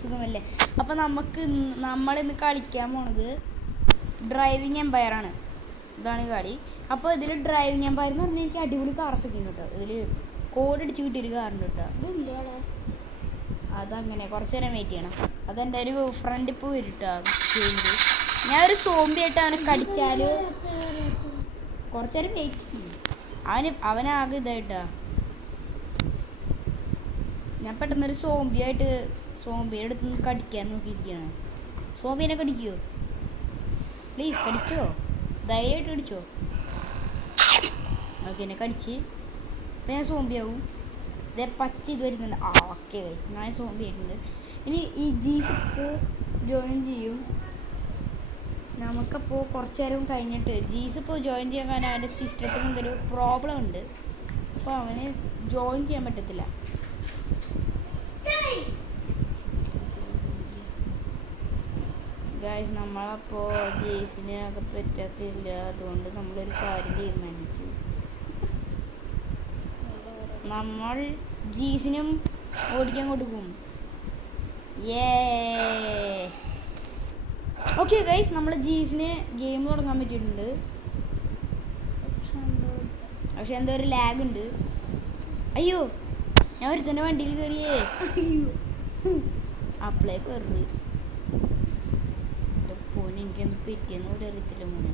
സുഖമല്ലേ? അപ്പോൾ നമ്മളിന്ന് കളിക്കാൻ പോണത് ഡ്രൈവിംഗ് എംപയറാണ്. ഇതാണ് കളി. അപ്പോൾ ഇതിൽ ഡ്രൈവിംഗ് എംപയർ എന്ന് പറഞ്ഞാൽ എനിക്ക് അടിപൊളി കാർസൊക്കെ ഉണ്ട് കേട്ടോ. ഇതിൽ കോഡ് അടിച്ച് കിട്ടിയൊരു കാറുണ്ട് കേട്ടോ. അതങ്ങനെ കുറച്ച് നേരം വെയിറ്റ് ചെയ്യണം. അതെൻ്റെ ഒരു ഫ്രണ്ട് ഇപ്പോൾ വരും കേട്ടോ. ഞാനൊരു സോംബി ആയിട്ട് അവനെ കടിച്ചാൽ കുറച്ച് നേരം വെയിറ്റ് ചെയ്യും. അവനാകെ ഇതായിട്ടാ. ഞാൻ പെട്ടെന്നൊരു സോംബിയുടെ അടുത്ത് നിന്ന് കടിക്കാൻ നോക്കിയിരിക്കുകയാണ്. സോംബിനെ കടിക്കുമോ? പ്ലീസ് കടിച്ചോ, ധൈര്യമായിട്ട് കടിച്ചോ. ഓക്കെ, എന്നെ കടിച്ച്. ഇപ്പം ഞാൻ സോംബിയാവും. ഇതേ പച്ച ഇത് വരുന്നുണ്ട്. ഓക്കെ കഴിച്ച് ഞാൻ സോംബി ആയിട്ടുണ്ട്. ഇനി ഈ ജീസപ്പ് ജോയിൻ ചെയ്യും. നമുക്കപ്പോൾ കുറച്ച് നേരം കഴിഞ്ഞിട്ട് ജീസപ്പോൾ ജോയിൻ ചെയ്യാൻ കാരണം അവൻ്റെ സിസ്റ്റത്തിന് എന്തൊരു പ്രോബ്ലം ഉണ്ട്. അപ്പോൾ അവന് ജോയിൻ ചെയ്യാൻ പറ്റത്തില്ല. ഗൈസ്, നമ്മളപ്പോൾ ജേസിനൊക്കെ പറ്റത്തില്ല. അതുകൊണ്ട് നമ്മളൊരു കാര്യം തീരുമാനിച്ചു. നമ്മൾ ജീസിനും ഓടിക്കാൻ കൊടുക്കും. യെസ്. ഓക്കെ ഗൈസ്, നമ്മൾ ജീസിന് ഗെയിം തുടങ്ങാൻ പറ്റിയിട്ടുണ്ട്. പക്ഷെ എന്തോ ഒരു ലാഗ് ഉണ്ട്. അയ്യോ, ഞാൻ ഒരുത്തൻ്റെ വണ്ടിയിൽ കയറിയേ. അപ്ലൈ കയറി പോനെ. എനിക്കെന്ത് പറ്റിയെന്ന് ഒരു അറിയത്തില്ല മോനെ.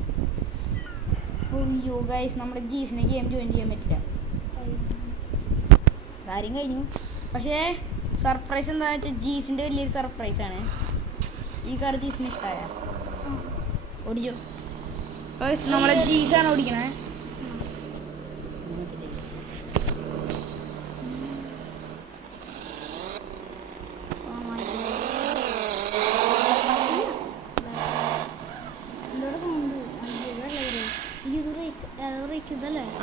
അയ്യോ ഗൈസ്, നമ്മുടെ ജീസിനെ ഗെയിം ജോയിൻ ചെയ്യാൻ പറ്റില്ല. കാര്യം കഴിഞ്ഞു. പക്ഷേ സർപ്രൈസ് എന്താണെന്ന് വെച്ചാൽ ജീസിൻ്റെ വലിയൊരു സർപ്രൈസാണ്. ഈ കാർ ജീസിന് ഇഷ്ടമായ ഓടിച്ചോ ഗൈസ്. നമ്മളെ ജീസാണ് ഓടിക്കണേ.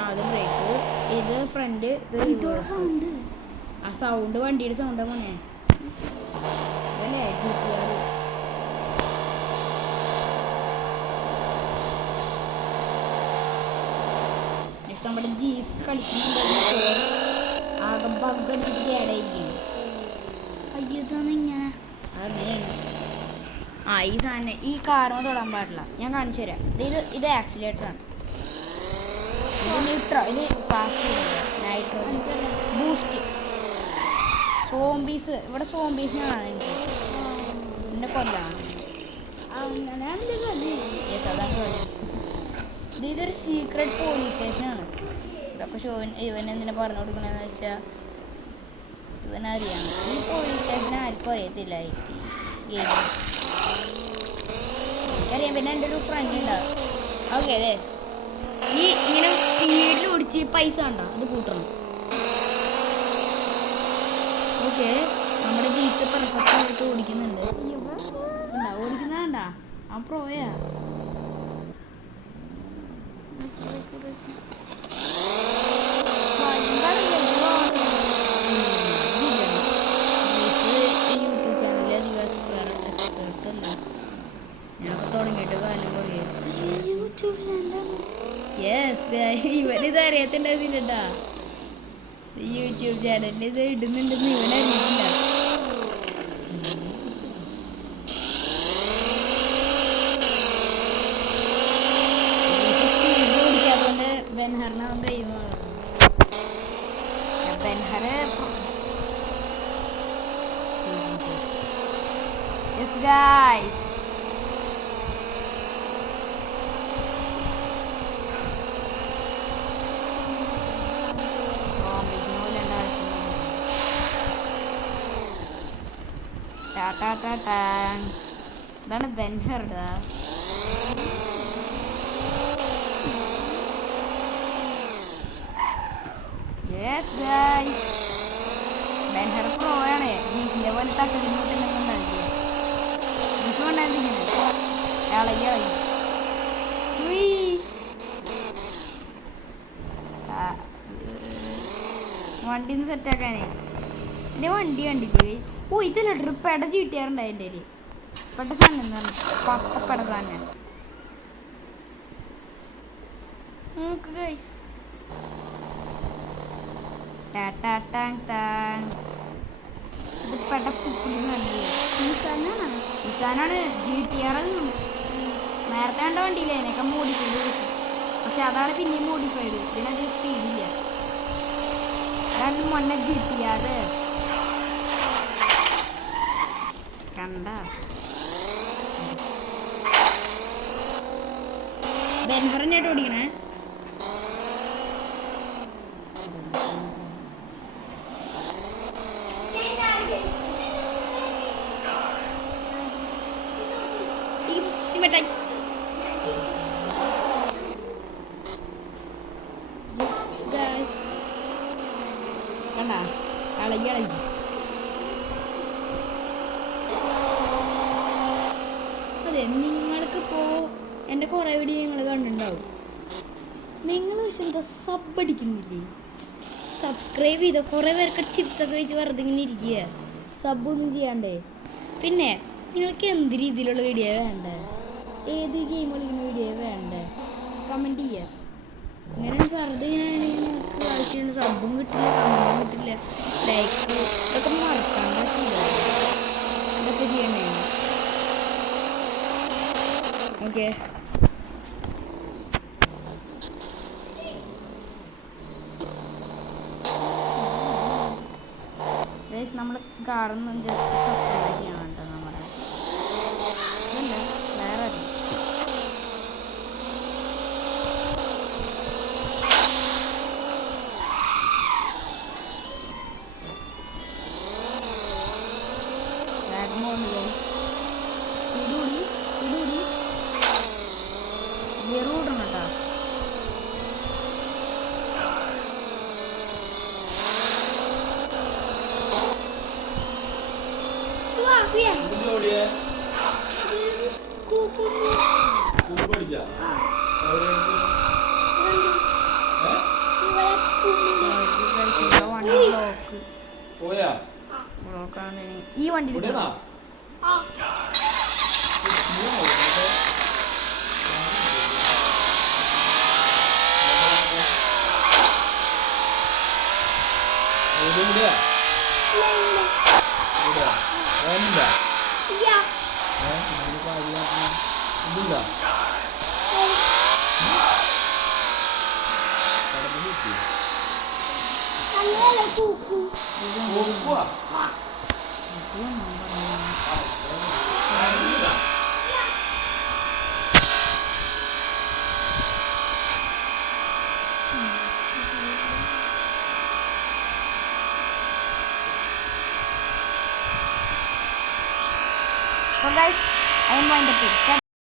അത് ബ്രേക്ക്, ഇത് ഫ്രണ്ട്, ആ സൗണ്ട് വണ്ടിയുടെ സൗണ്ടാ പോണേ. അതല്ലേ GTR. നെക്സ്റ്റ് നമ്മുടെ ജീസ് കളിക്കുന്നുണ്ട്. ആകെ ബഗ് അടിച്ചിട്ട് കേടായിരിക്കും. അയ്യതാണ് ഇങ്ങനെ. അതങ്ങനെയാണ്. ഈ സാധനം ഈ കാറിന് തൊടാൻ പാടില്ല. ഞാൻ കാണിച്ചു തരാം. ഇത് ആക്സിലേറ്ററാണ്. ഇത് ഫാസ്റ്റ് നൈട്രോ ബൂസ്റ്റ്. സോംബീസ് ഇവിടെ സോംബീസിനാണ് എനിക്ക് എന്നെ കൊല്ലാണ്. ഇതൊരു സീക്രട്ട് പോലീസ് സ്റ്റേഷനാണ്. ഇതൊക്കെ ഇവനെന്തിനാ പറഞ്ഞു കൊടുക്കണമെന്ന് വെച്ചാൽ ഇവനറിയാം. ഈ പോലീസ് സ്റ്റേഷൻ ആർക്കും അറിയത്തില്ല ഈ ഗെയിം. എനിക്കറിയാം. പിന്നെ എൻ്റെ ഒരു ഫ്രണ്ട് ഉണ്ടാവും. ഓക്കെ അല്ലേ, ഈ ഇങ്ങനെ സ്പീഡിൽ ഓടിച്ച് പൈസ ഉണ്ടോ അത് കൂട്ടണം. ഓക്കെ, നമ്മുടെ ജീപ്പ് പെർഫെക്റ്റ് ആയിട്ട് ഓടിക്കുന്നുണ്ട്. ഓടിക്കുന്നതാണ്ടാ ആ പ്രോയാ. യൂട്യൂബ് ചാനലിൽ അധികം എക്സ്പേർട്ടല്ല. ഞാൻ തുടങ്ങിയിട്ട് കാലം കുറേ. യെസ്, ഇവനിത് അറിയത്തുണ്ടായിരുന്നില്ലട്ടാ. യൂട്യൂബ് ചാനലിൽ ഇത് ഇടുന്നുണ്ടെന്ന് ഇവനറിയില്ല. സ്പീഡ് ഓടിക്കാത്തതുകൊണ്ട് ബെൻഹറിന് അവൻ കഴിയുന്നു. ബെൻഹറ് യെസ് ഗൈസ്. ഇതാണ് ബെൻഹറുടെ. ബെൻഹർ പ്രോയാണ്. ജീസിന്റെ പോലെ തട്ടലിന് ഉണ്ടാക്കിയ ജീസ് കൊണ്ടായിരുന്നു ഇളകി വണ്ടിന്ന് സെറ്റാക്കാനേ. എൻ്റെ വണ്ടി കണ്ടില്ലേ? ഇതല്ല ട്രിപ്പേടെ GTR എൻ്റെ കയ്യിൽ. പെട്ട സാധനം എന്ന് പറഞ്ഞു പപ്പട സാധനം. നോക്ക് ഗൈസ്. ഇത് പെടപ്പുപ്പിന്നാണ് നിസാനാണ് GTR നേരത്തെ കണ്ട വണ്ടിയില്ലേ അതിനൊക്കെ മോഡിഫൈഡ് കൊടുക്കും പക്ഷെ അതാണ് പിന്നെയും മോഡിഫൈഡ് ഇതിനൊരു സ്പീഡില്ല അതാണ് മുന്നേ GTR കണ്ട ബെൻഹറിനായിട്ട് ഓടിക്കണേ കണ്ട കളി അതെ നിങ്ങൾക്കിപ്പോൾ എൻ്റെ കുറേ വീഡിയോ നിങ്ങൾ കണ്ടിട്ടുണ്ടാവും നിങ്ങൾ പക്ഷെ എന്താ സബ് അടിക്കുന്നില്ലേ സബ്സ്ക്രൈബ് ചെയ്തോ കുറേ പേർക്ക് ചിപ്സൊക്കെ വെച്ച് വെറുതെ ഇങ്ങനെ ഇരിക്കുക സബ്ബൊന്നും ചെയ്യാണ്ടേ പിന്നെ നിങ്ങൾക്ക് എന്ത് രീതിയിലുള്ള വീഡിയോ വേണ്ടേ ഏത് ഗെയിം കളിക്കുന്ന വീഡിയോ വേണ്ടേ കമൻറ്റ് ചെയ്യുക ഇങ്ങനെ വെറുതെ ഇങ്ങനെ നിങ്ങൾക്ക് ആവശ്യമുണ്ട് സബ്ബും കിട്ടില്ല കമൻറ്റും കിട്ടില്ല ലൈക്ക് ഇതൊക്കെ മറക്കാണ്ട് ഇതൊക്കെ ചെയ്യണേ ഓക്കെ നമ്മൾ കാറൊന്നും ജസ്റ്റ് കസ്റ്റമൈസ് ചെയ്യണം കേട്ടോ നമ്മുടെ ഇതല്ല വേറെ ഗിയർ കൂട്ടണം കേട്ടോ ഈ വണ്ടി So guys, I am going to pick